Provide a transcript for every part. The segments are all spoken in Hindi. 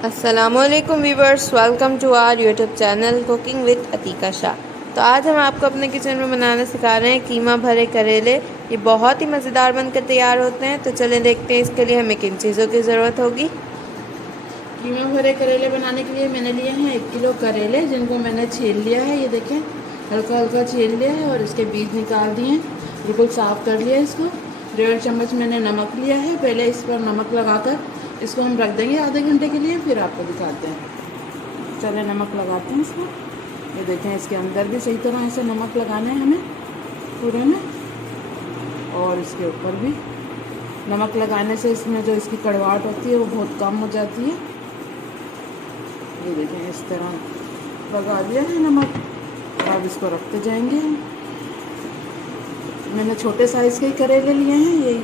अस्सलामुअलैकुम viewers, welcome to our YouTube channel cooking with Atika Shah. तो आज हम आपको अपने किचन में बनाना सिखा रहे हैं कीमा भरे करेले। ये बहुत ही मज़ेदार बनकर तैयार होते हैं। तो चलें देखते हैं इसके लिए हमें किन चीज़ों की ज़रूरत होगी। कीमा भरे करेले बनाने के लिए मैंने लिए हैं 1 किलो करेले, जिनको मैंने छील लिया है। ये देखें, हल्का हल्का छील लिया है और इसके बीज निकाल दिए हैं, बिल्कुल साफ़ कर लिया है इसको। 1.5 चम्मच मैंने नमक लिया है। पहले इस पर नमक लगाकर इसको हम रख देंगे आधे घंटे के लिए, फिर आपको दिखाते हैं। चले नमक लगाते हैं इसको। ये देखें, इसके अंदर भी सही तरह से नमक लगाना है हमें पूरे में, और इसके ऊपर भी। नमक लगाने से इसमें जो इसकी कड़वाहट होती है वो बहुत कम हो जाती है। ये देखें, इस तरह लगा दिया है नमक। अब इसको रखते जाएंगे। मैंने छोटे साइज़ के ही करेले लिए हैं। ये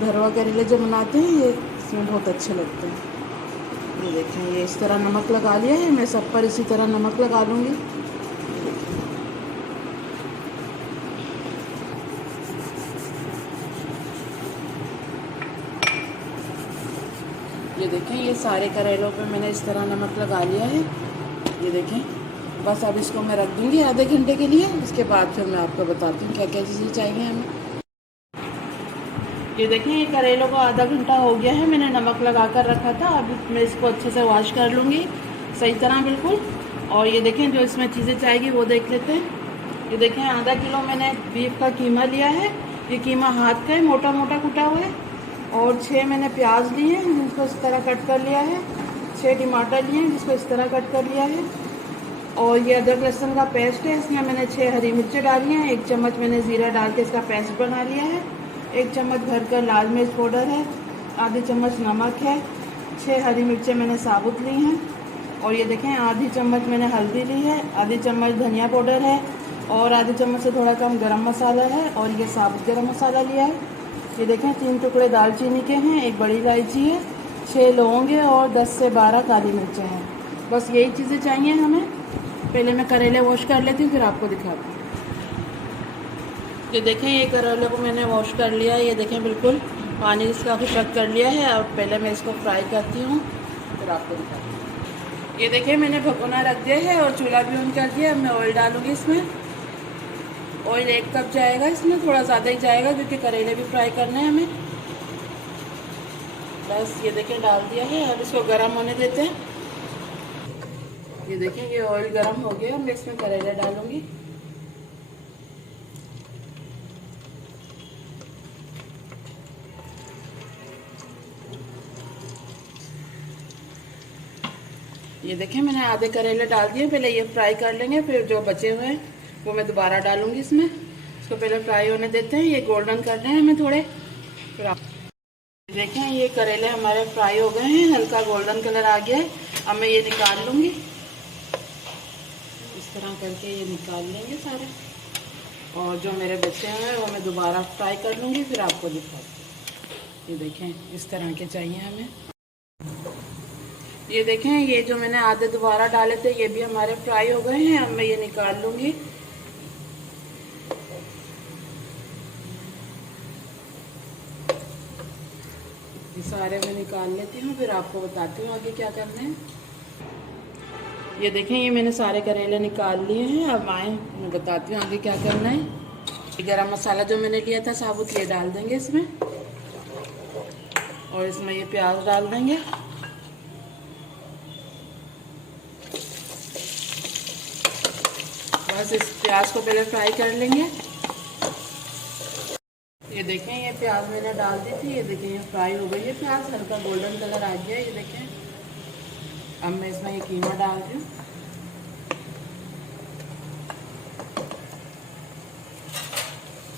भरवा करेले जो बनाते हैं, ये इसमें बहुत अच्छे लगते हैं। ये देखें, ये इस तरह नमक लगा लिया है। मैं सब पर इसी तरह नमक लगा लूँगी। ये देखें, ये सारे करेलों पे मैंने इस तरह नमक लगा लिया है। ये देखें, बस अब इसको मैं रख दूँगी आधे घंटे के लिए। इसके बाद फिर मैं आपको बताती हूँ क्या क्या चीज़ें चाहिए हमें। ये देखें, ये करेलों को आधा घंटा हो गया है, मैंने नमक लगा कर रखा था। अब मैं इसको अच्छे से वॉश कर लूँगी सही तरह बिल्कुल। और ये देखें, जो इसमें चीज़ें चाहिए वो देख लेते हैं। ये देखें, आधा किलो मैंने बीफ का कीमा लिया है। ये कीमा हाथ का है, मोटा मोटा कुटा हुआ है। और 6 मैंने प्याज लिए हैं, जिनको इस तरह कट कर लिया है। 6 टमाटर लिए हैं, जिसको इस तरह कट कर लिया है। और ये अदरक लहसुन का पेस्ट है, इसमें मैंने 6 हरी मिर्चें डाली हैं। 1 चम्मच मैंने ज़ीरा डाल के इसका पेस्ट बना लिया है। 1 चम्मच भर कर लाल मिर्च पाउडर है। आधी चम्मच नमक है। 6 हरी मिर्चें मैंने साबुत ली हैं। और ये देखें, आधी चम्मच मैंने हल्दी ली है। आधी चम्मच धनिया पाउडर है। और आधी चम्मच से थोड़ा कम गरम मसाला है। और ये साबुत गरम मसाला लिया है। ये देखें, 3 टुकड़े दालचीनी के हैं। 1 बड़ी इलायची है। 6 लौंग है और 10 से 12 काली मिर्चें हैं। बस यही चीज़ें चाहिए हमें। पहले मैं करेले वॉश कर लेती हूँ, फिर आपको दिखाती हूँ। ये देखें, ये करेले को मैंने वॉश कर लिया है। ये देखें, बिल्कुल पानी इसका खुशक कर लिया है। और पहले मैं इसको फ्राई करती हूँ, फिर आपको दिखाती हूँ। ये देखें, मैंने भगोना रख दिया है और चूल्हा भी ऑन कर दिया। अब मैं ऑयल डालूँगी इसमें। ऑयल 1 कप जाएगा, इसमें थोड़ा ज़्यादा ही जाएगा क्योंकि करेले भी फ्राई करने हैं हमें। बस ये देखें, डाल दिया है। अब इसको गर्म होने देते हैं। ये देखें, ये ऑयल गर्म हो गया। मैं इसमें करेले डालूँगी। ये देखें, मैंने आधे करेले डाल दिए। पहले ये फ्राई कर लेंगे, फिर जो बचे हुए हैं वो मैं दोबारा डालूंगी इसमें। इसको पहले फ्राई होने देते हैं। ये गोल्डन करने हैं हमें थोड़े। फिर आप देखें, ये करेले हमारे फ्राई हो गए हैं, हल्का गोल्डन कलर आ गया है। अब मैं ये निकाल लूँगी। इस तरह करके ये निकाल लेंगे सारे। और जो मेरे बचे हुए हैं वो मैं दोबारा फ्राई कर लूँगी, फिर आपको दिखाती हूँ। ये देखें, इस तरह के चाहिए हमें। ये देखें, ये जो मैंने आधे दोबारा डाले थे ये भी हमारे फ्राई हो गए हैं। अब मैं ये निकाल लूँगी। ये सारे मैं निकाल लेती हूँ, फिर आपको बताती हूँ आगे क्या करना है। ये देखें, ये मैंने सारे करेले निकाल लिए हैं। अब आए, मैं बताती हूँ आगे क्या करना है। ये गरम मसाला जो मैंने लिया था साबुत, ये डाल देंगे इसमें। और इसमें ये प्याज डाल देंगे। बस इस प्याज को पहले फ्राई कर लेंगे। ये देखें, ये प्याज मैंने डाल दी थी। ये देखें, ये फ्राई हो गई है प्याज, हल्का गोल्डन कलर आ गया। ये देखें, अब मैं इसमें ये कीमा डाल रही हूँ।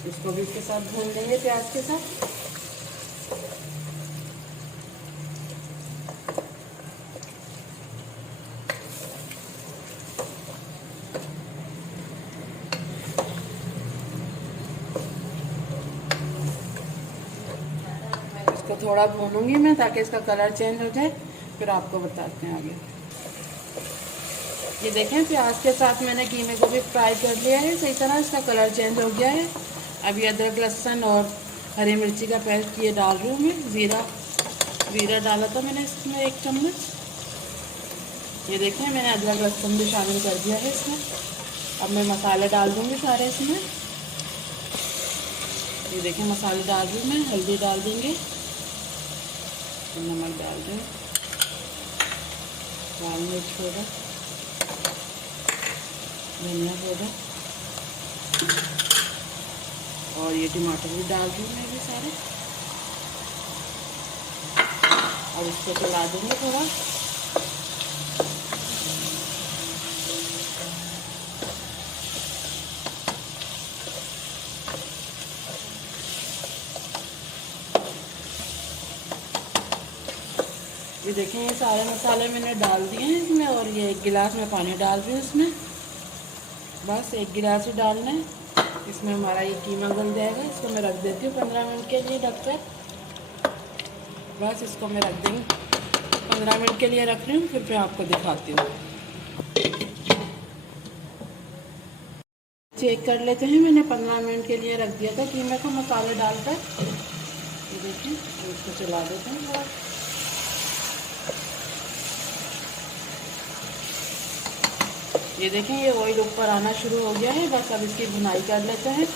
इसको भी इसके साथ भून लेंगे प्याज के साथ। इसको थोड़ा भूनूंगी मैं ताकि इसका कलर चेंज हो जाए, फिर आपको बताते हैं आगे। ये देखें, प्याज के साथ मैंने कीमे को भी फ्राई कर लिया है सही तरह। इसका कलर चेंज हो गया है। अब ये अदरक लहसुन और हरी मिर्ची का पेस्ट ये डाल रही हूँ मैं। ज़ीरा जीरा डाला था मैंने इसमें 1 चम्मच। ये देखें मैंने अदरक लहसुन भी शामिल कर दिया है इसमें। अब मैं मसाले डाल दूँगी सारे इसमें। ये देखें मसाले डाल दूँ मैं, हल्दी डाल देंगे, नमक डाल दें, लाल मिर्च पाउडर, धनिया पाउडर, और ये टमाटर भी डाल दूँ मैं भी सारे। और इसको चला देंगे थोड़ा। ये देखें ये सारे मसाले मैंने डाल दिए हैं इसमें, और ये 1 गिलास में पानी डाल दी इसमें। बस 1 गिलास ही डालना है। इसमें हमारा ये कीमा गल जाएगा। इसको मैं रख देती हूँ 15 मिनट के लिए ढककर। बस इसको मैं रख देंगे 15 मिनट के लिए रख रही हूँ, फिर मैं आपको दिखाती हूँ। चेक कर लेते हैं। मैंने 15 मिनट के लिए रख दिया था कीमे को मसाले डालकर। ये देखिए इसको चला देते हैं थोड़ा। ये देखें ये ऑयल ऊपर आना शुरू हो गया है। बस अब इसकी भुनाई कर लेते हैं।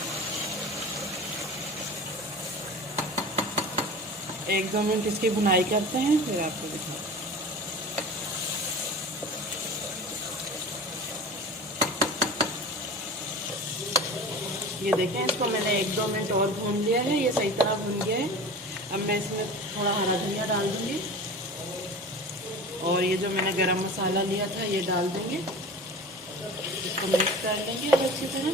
1-2 मिनट इसकी भुनाई करते हैं, फिर आपको दिखाते हैं। ये देखें इसको मैंने 1-2 मिनट और भून लिया है। ये सही तरह भून गया है। अब मैं इसमें थोड़ा हरा धनिया डाल दूँगी, और ये जो मैंने गरम मसाला लिया था ये डाल देंगे। इसको मिक्स कर लेंगे अब अच्छी तरह।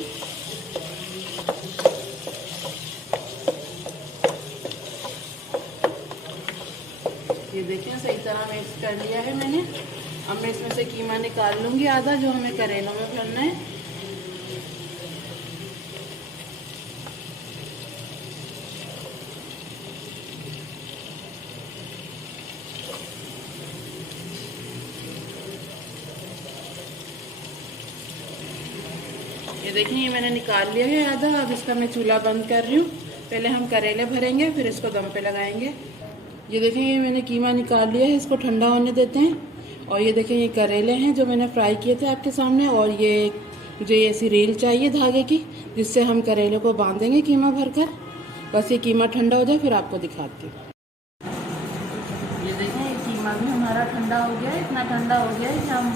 ये देखिए सही तरह मिक्स कर लिया है मैंने। अब मैं इसमें से कीमा निकाल लूँगी आधा, जो हमें करेलों में भरना है। ये देखिए ये मैंने निकाल लिया है आधा। अब इसका मैं चूल्हा बंद कर रही हूँ। पहले हम करेले भरेंगे, फिर इसको दम पे लगाएंगे। ये देखें ये मैंने कीमा निकाल लिया है। इसको ठंडा होने देते हैं। और ये देखें ये करेले हैं जो मैंने फ्राई किए थे आपके सामने। और ये मुझे ऐसी रील चाहिए धागे की, जिससे हम करेले को बांधेंगे कीमा भरकर। बस ये कीमा ठंडा हो जाए फिर आपको दिखाती हूँ। ये देखें ये कीमा भी हमारा ठंडा हो गया है। इतना ठंडा हो गया है कि हम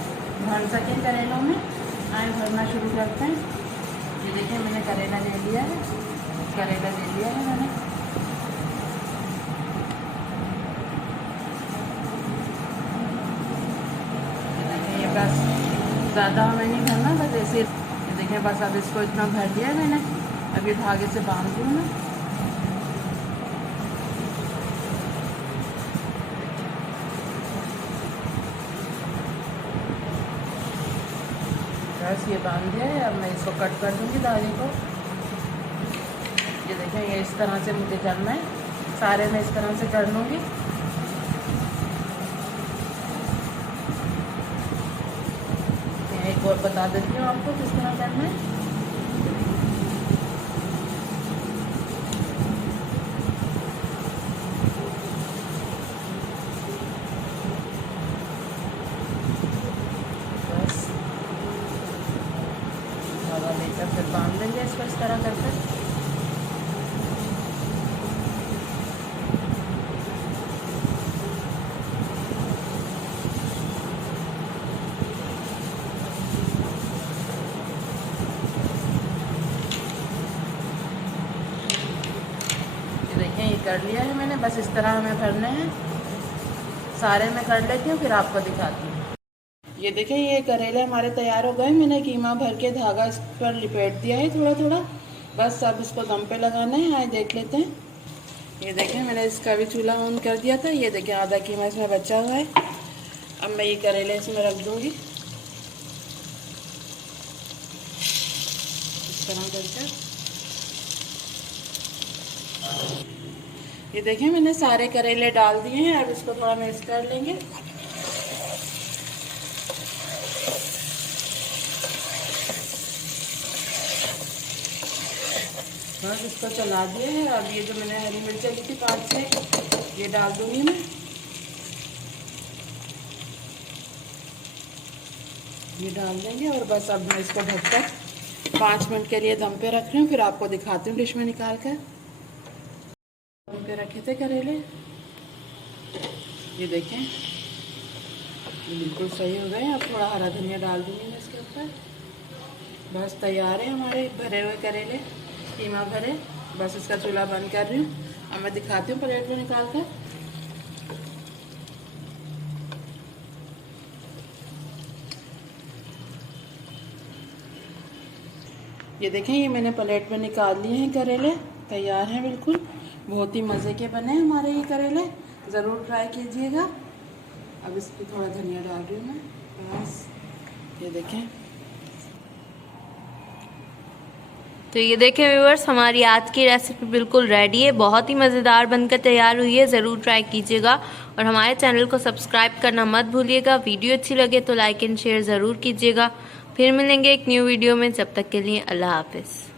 भर सकें करेलों में। आए भरना शुरू करते हैं। ये देखिए मैंने करेला ले लिया है। करेला ले लिया है मैंने। ये देखिए ये बस ज़्यादा हमें नहीं भरना, बस ऐसे। ये देखिए बस अब इसको इतना भर दिया है मैंने। अब ये धागे से बांध दूँ मैं। बस ये बांध दिया है। अब मैं इसको कट कर दूँगी धागे को। ये देखें ये इस तरह से मुझे करना है। सारे मैं इस तरह से कर लूँगी। एक और बता देती हूँ आपको किस तरह करना है। बस धागा लेकर फिर बांध देंगे इसको इस तरह करके। देखें ये कर लिया है मैंने। बस इस तरह हमें भरने हैं। सारे मैं कर लेती हूँ फिर आपको दिखाती हूँ। ये देखें ये करेले हमारे तैयार हो गए। मैंने कीमा भर के धागा इस पर लिपेट दिया है थोड़ा थोड़ा। बस अब इसको दम पे लगाना है। आए देख लेते हैं। ये देखें मैंने इसका भी चूल्हा ऑन कर दिया था। ये देखें आधा कीमा इसमें बचा हुआ है। अब मैं ये करेले इसमें रख दूँगी इस तरह करके। ये देखें मैंने सारे करेले डाल दिए हैं। अब इसको थोड़ा मिक्स कर लेंगे। बस इसको चला दिए है। अब ये जो मैंने हरी मिर्च ली थी 5-6 ये डाल दूँगी मैं। ये डाल देंगे और बस अब मैं इसको ढककर 5 मिनट के लिए दम पे रख रही हूँ, फिर आपको दिखाती हूँ डिश में निकाल कर। दम पे रखे थे करेले, ये देखें ये बिल्कुल सही हो गए। अब थोड़ा हरा धनिया डाल दूँगी मैं इसके ऊपर। बस तैयार है हमारे भरे हुए करेले, कीमा भरे। बस इसका चूल्हा बंद कर रही हूँ। अब मैं दिखाती हूँ प्लेट में निकाल कर। ये देखें ये मैंने प्लेट में निकाल लिए हैं करेले, तैयार हैं बिल्कुल। बहुत ही मज़े के बने हमारे ये करेले, ज़रूर ट्राई कीजिएगा। अब इस पर थोड़ा धनिया डाल रही हूँ मैं, बस ये देखें। तो ये देखें व्यूअर्स, हमारी आज की रेसिपी बिल्कुल रेडी है, बहुत ही मज़ेदार बनकर तैयार हुई है। ज़रूर ट्राई कीजिएगा और हमारे चैनल को सब्सक्राइब करना मत भूलिएगा। वीडियो अच्छी लगे तो लाइक एंड शेयर ज़रूर कीजिएगा। फिर मिलेंगे एक न्यू वीडियो में, जब तक के लिए अल्लाह हाफिज़।